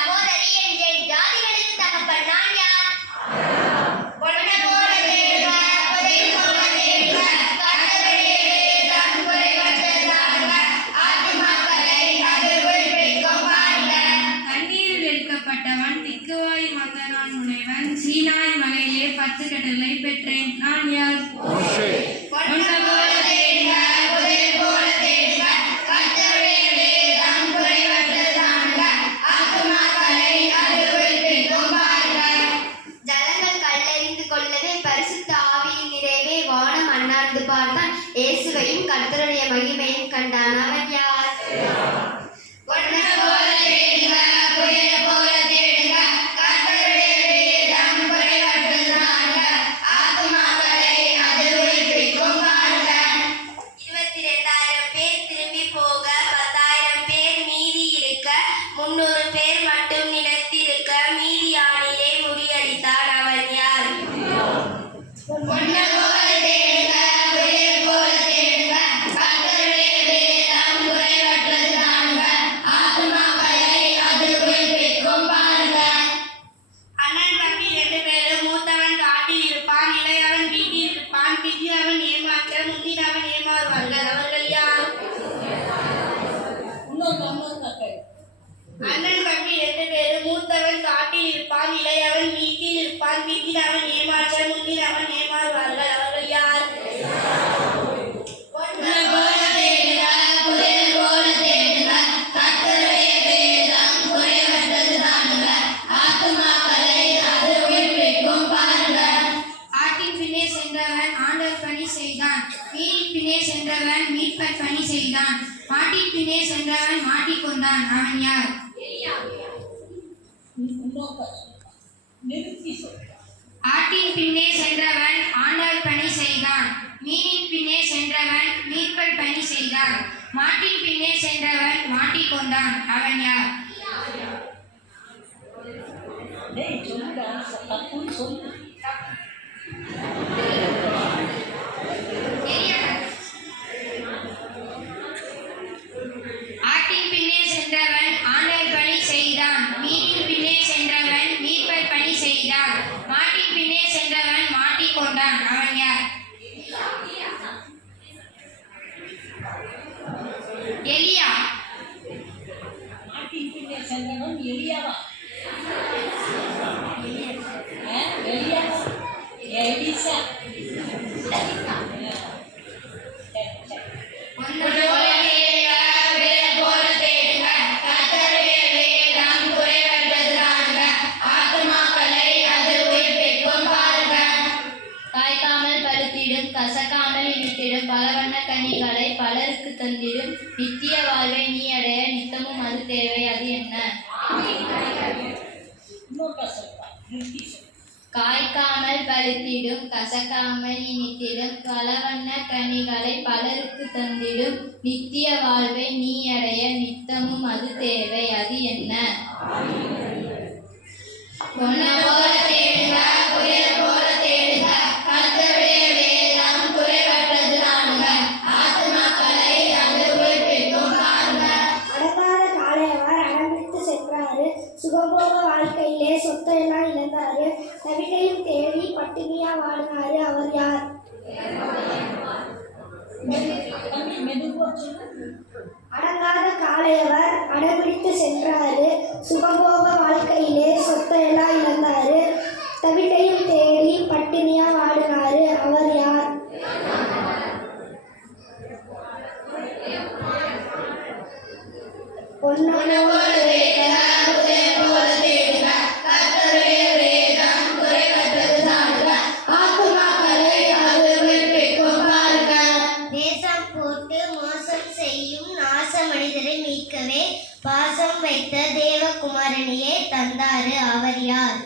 என் சகோதரி என்ற ஜாதிகளுக்கு தகப்பன் நான் யார் பொன்ன போல தேடுக, புதை போல தேடுக, கர்த்தருடைய அண்ணன் தம்பி ரெண்டு பேரும் மூத்தவன் காட்டில் இருப்பான் இளையவன் வீட்டில் இருப்பான். பிந்தினவன் ஏமாற்ற முந்தினவன் ஏமாறுவார்கள். அவர்கள் யார்? பின்னே சென்றவன் பணி செய்தான். மீனின் பின்னே சென்றவன் மீட்பர் பணி செய்தான். மாட்டின் பின்னே சென்றவன் மாட்டிக்கொண்டான் அவன் யார்? ஆட்டின் பின்னே சென்றவன் ஆண்டவர் பணி செய்தான். மீனின் பின்னே சென்றவன் மீட்பர் பணி செய்தான். மாட்டின் பின்னே சென்றவன் மாட்டிக்கொண்டான் அவன் யார்? செய்தான். மாட்டின் பின்னே சென்றவன் மாட்டிக்கொண்டான் அவன் யார்? எலியா. ஆட்டின் பின்னே சென்றவன் எலியாவா? எலியா. எலியாவா எலிசா. தந்திடும். நித்திய வாழ்வை நீ அடைய நித்தமும் அது தேவை அது என்ன? காய்க்காமல் பழுத்திடும் கசக்காமல் இனித்திடும் பலவண்ண கனிகளை பலருக்கு தந்திடும். நித்திய வாழ்வை நீ அடைய நித்தமும் அது தேவை அது என்ன? சுகபோக வாழ்க்கையிலே சொத்தையெல்லாம் இழந்தாரு. தவிட்டையும் தேடி பட்டினியா வாடினாரு அவர் யார்? அடங்காத காளையவர் அடம்பிடித்து சென்றாரு. சுகபோக போட்டு மோசம் செய்யும் நாச மனிதரை மீட்கவே பாசம் வைத்த தேவகுமாரனையே தந்தாரு. அவர் யார்?